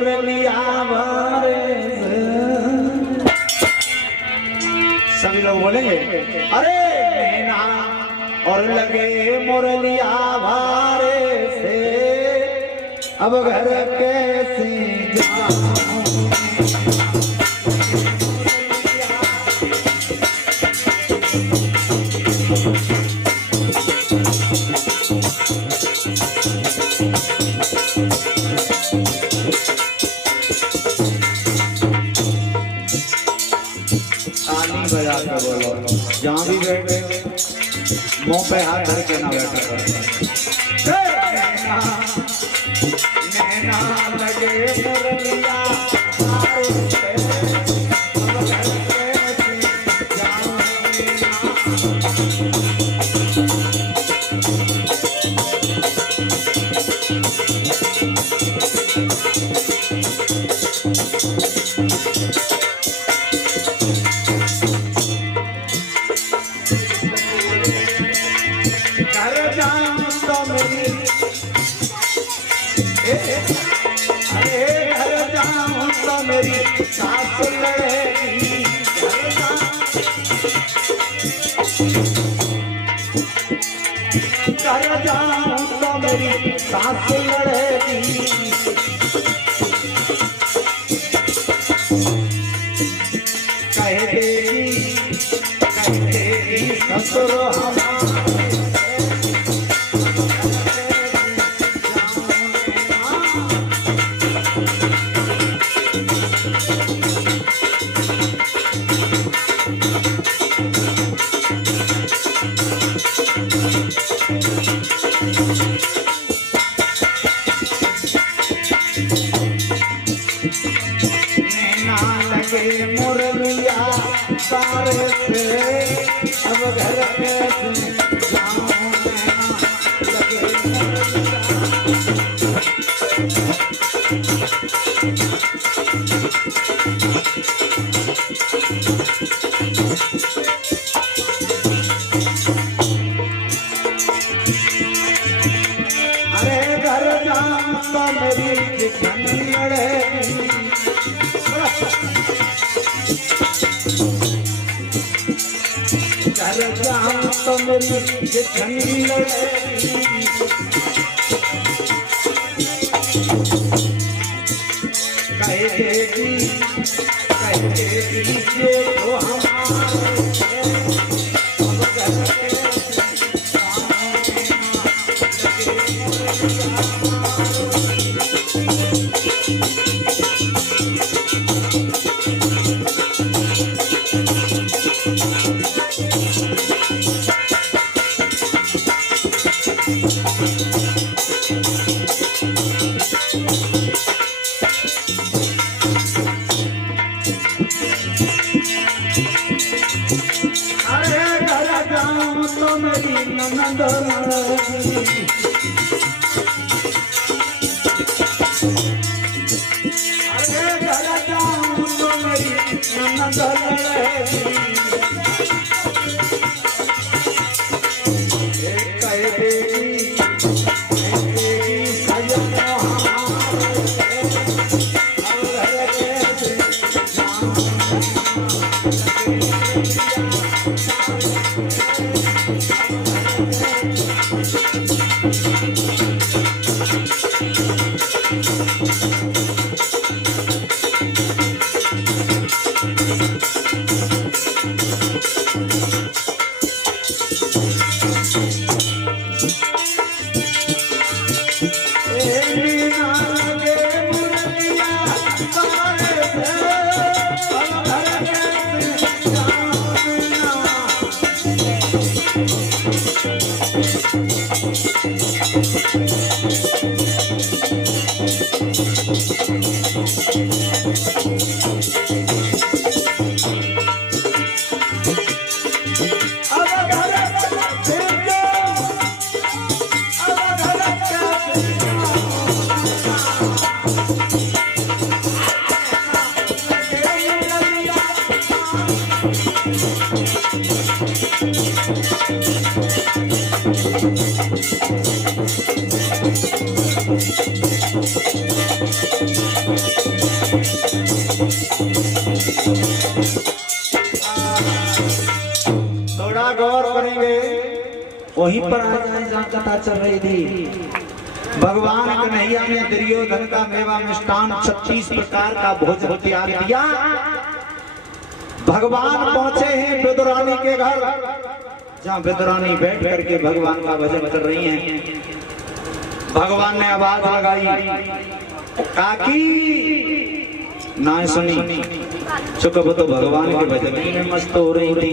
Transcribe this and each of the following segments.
मुरलिया वारे। सभी लोग बोलेंगे अरे नैना और लगे मुरलिया वारे से अब घर कैसे जाऊं। बजा के बोलो, जहाँ भी बैठे मुंह पे हाथ धर के ना बैठा करो। नैना लगे मुरलिया मेरी सास लड़ेगी। घर जाऊं तो मेरी सास लड़ेगी। कह देगी ससुर मुरलिया सारे से अब घर कैसे जाऊं। लगे अरे घर जाऊं तो मेरी जितनी लड़ेगी। घर जाऊं तो मेरी जितनी लड़ेगी। कहेगी ये तो हमारे ननद अरे घर जाऊं तो मेरी ननद कह देगी सजन थोड़ा गौर करेंगे, वहीं पर आ जाए जहाँ कथा चल रही थी। भगवान कन्हैया ने दुर्योधन का मेवा मिष्टान 36 प्रकार का भोजन तैयार किया। भगवान पहुंचे हैं विदुरानी के घर, जहाँ विदुरानी बैठ करके भगवान का भजन कर रही हैं। भगवान ने आवाज लगाई, काकी ना सुनी, चुप तो भगवान के भजन में मस्त हो रही थी।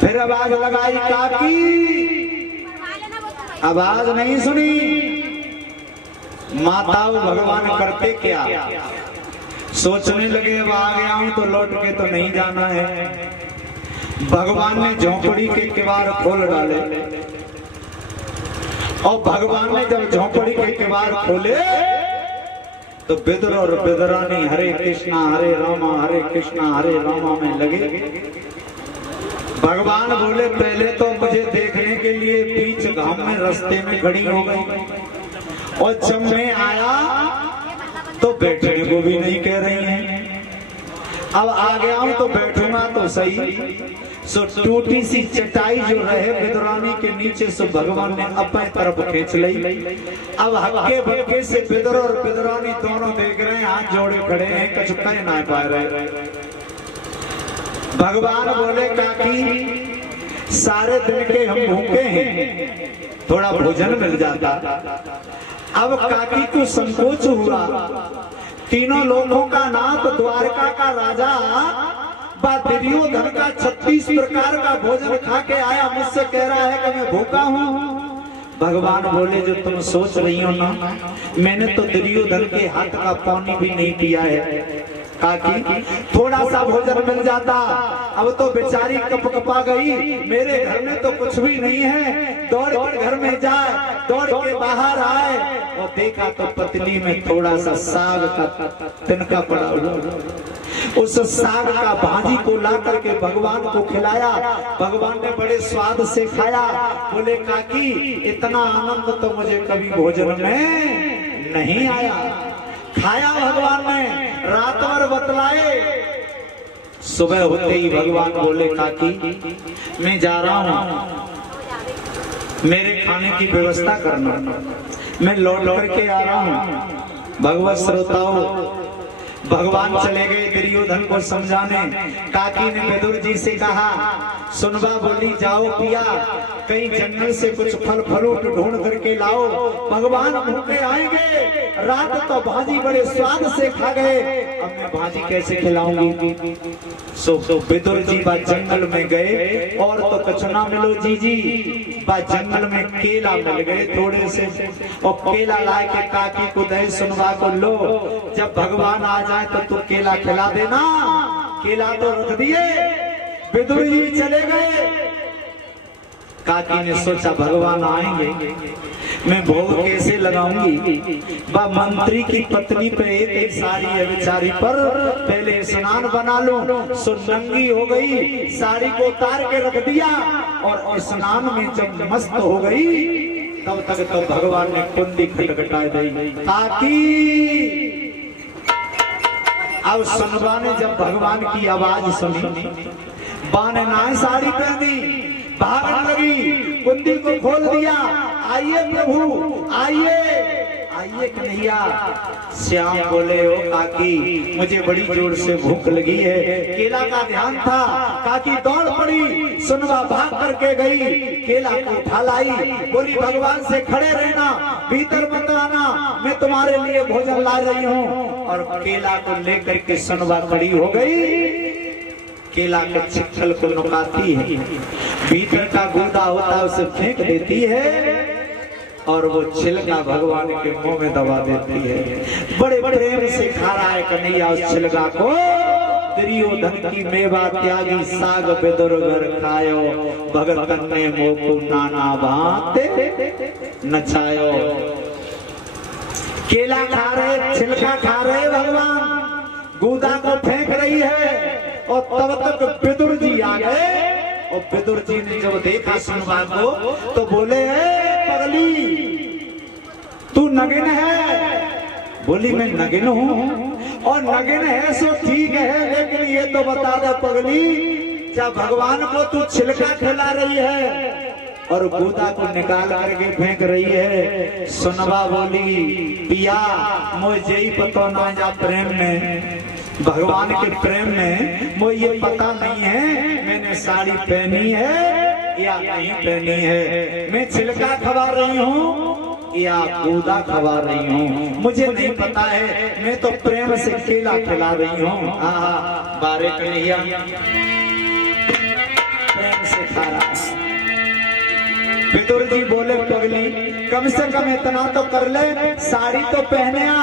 फिर आवाज लगाई, काकी, आवाज नहीं सुनी। माताओं भगवान करते क्या, सोचने लगे अब आ गया हूं तो लौट के तो नहीं जाना है। भगवान ने झोंपड़ी के किवाड़ खोल डाले, और भगवान ने जब झोंपड़ी के किवाड़ खोले तो विदुर और विदुरानी हरे कृष्णा हरे रामा में लगे। भगवान बोले, पहले तो मुझे देखने के लिए बीच घाम में रास्ते में खड़ी हो गई, और जब मैं आया तो बैठने को भी नहीं कह रही हैं। अब आ गया हूं तो बैठूंगा तो सही। सो टूटी सी चटाई जो रहे विदुरानी के नीचे से भगवान ने अपने तरफ खींच ली। अब हक्के बक्के से विदुर और विदुरानी दोनों देख रहे हैं, हाथ जोड़े खड़े हैं, कुछ कह ना पा रहे। भगवान बोले, काकी सारे दिन के हम भूखे हैं, थोड़ा भोजन मिल जाता। अब काकी को संकोच हुआ, तीनों लोगों का नाथ द्वारका का राजा दुर्योधन का 36 प्रकार का भोजन खा के आया, मुझसे कह रहा है कि मैं भूखा हूँ। भगवान बोले, जो तुम सोच रही हो ना, मैंने तो दुर्योधन के हाथ का पानी भी नहीं पिया है। काकी थोड़ा सा भोजन मिल जाता, अब तो बेचारी कपकपा गई, मेरे घर में तो कुछ भी नहीं है। दौड़ दौड़ घर में जाए, दौड़ के बाहर आए और देखा तो पतली में थोड़ा सा साग का तिनका पड़ा हुआ। उस साग का भाजी को ला करके भगवान को खिलाया। भगवान ने बड़े स्वाद से खाया। बोले, काकी इतना आनंद तो मुझे कभी भोजन में नहीं आया। खाया भगवान ने, रात भर बतलाए। सुबह होते ही भगवान बोले, काकी मैं जा रहा हूं, मेरे खाने की व्यवस्था करना, मैं लौट करके आ रहा हूं। भगवत श्रोताओं, भगवान चले गए दुर्योधन को समझाने। काकी ने विदुर जी से कहा, सुनबा बोली, जाओ पिया, कहीं जंगल से कुछ फल फ्रूट ढूंढ करके लाओ, भगवान भूखे आएंगे। रात तो भाजी बड़े स्वाद से खा गए, अब मैं भाजी कैसे खिलाऊंगी। सो विदुर जी बा जंगल में गए, और तो कुछ ना मिलो जी बा जंगल में केला मिल गए थोड़े से, और केला लाए के काकी को दे, सुनवा को लो, जब भगवान आ जाए तो तू केला खिला देना। केला तो रख दिए, विदुर जी चले गए। काकी ने सोचा, भगवान आएंगे, मैं भोग कैसे लगाऊंगी। बा मंत्री की पत्नी पे एक साड़ी है बेचारी पर, पहले स्नान बना लो। सो नंगी हो गई, साड़ी को उतार के रख दिया, और स्नान में जब मस्त हो गई तब तक तो भगवान ने कुंडी खटखटा दी। काकी, अब सुनवा ने जब भगवान की आवाज सुनी, बा ने ना साड़ी पहनी, भागने लगी, कुंडी को खोल दिया। आइए प्रभु, आइए आइए कन्हैया। श्याम बोले, ओ काकी मुझे बड़ी जोर से भूख लगी है। केला का ध्यान था, काकी दौड़ पड़ी, सुनवा भाग करके गई, केला को उठा लाई। बोली, भगवान से खड़े रहना, भीतर मत आना, मैं तुम्हारे लिए भोजन ला रही हूँ। और केला को लेकर के सुनवा खड़ी हो गई। केला के छिक्कल को नुकाती है, भीतर का गूदा होता है उसे फेंक देती है, और वो छिलका भगवान के मुंह में दबा देती है। बड़े प्रेम से खा रहा है कन्हैया उस छिलका को। दुर्योधन की मेवा त्यागी, साग विदुर घर खायो, भगतन ने मोको नाना भांति नचायो। केला खा रहे, छिलका खा रहे, भगवान गूदा को फेंक रही है, और तब तक विदुर जी आ गए। और विदुर जी ने जब देखा सुनवा को तो बोले, पगली तू नगिन है। बोली, मैं नगिन हूँ, और नगिन है सो ठीक है, लेकिन ये तो बता दे पगली, क्या भगवान को तू छिलका खिला रही है और गूदा को निकाल करके फेंक रही है? सुनवा बोली, पिया मुझे ही पता ना जा प्रेम में, भगवान के प्रेम में मुझे ये पता नहीं है मैंने साड़ी पहनी है या नहीं पहनी है, मैं छिलका खवा रही हूँ या गूदा खवा रही हूँ, मुझे नहीं पता है, मैं तो प्रेम से केला खिला रही हूँ। बारे कन्हैया प्रेम से खा रहा है। विदुर जी बोले, पगली कम से कम इतना तो कर ले, साड़ी तो पहने आ।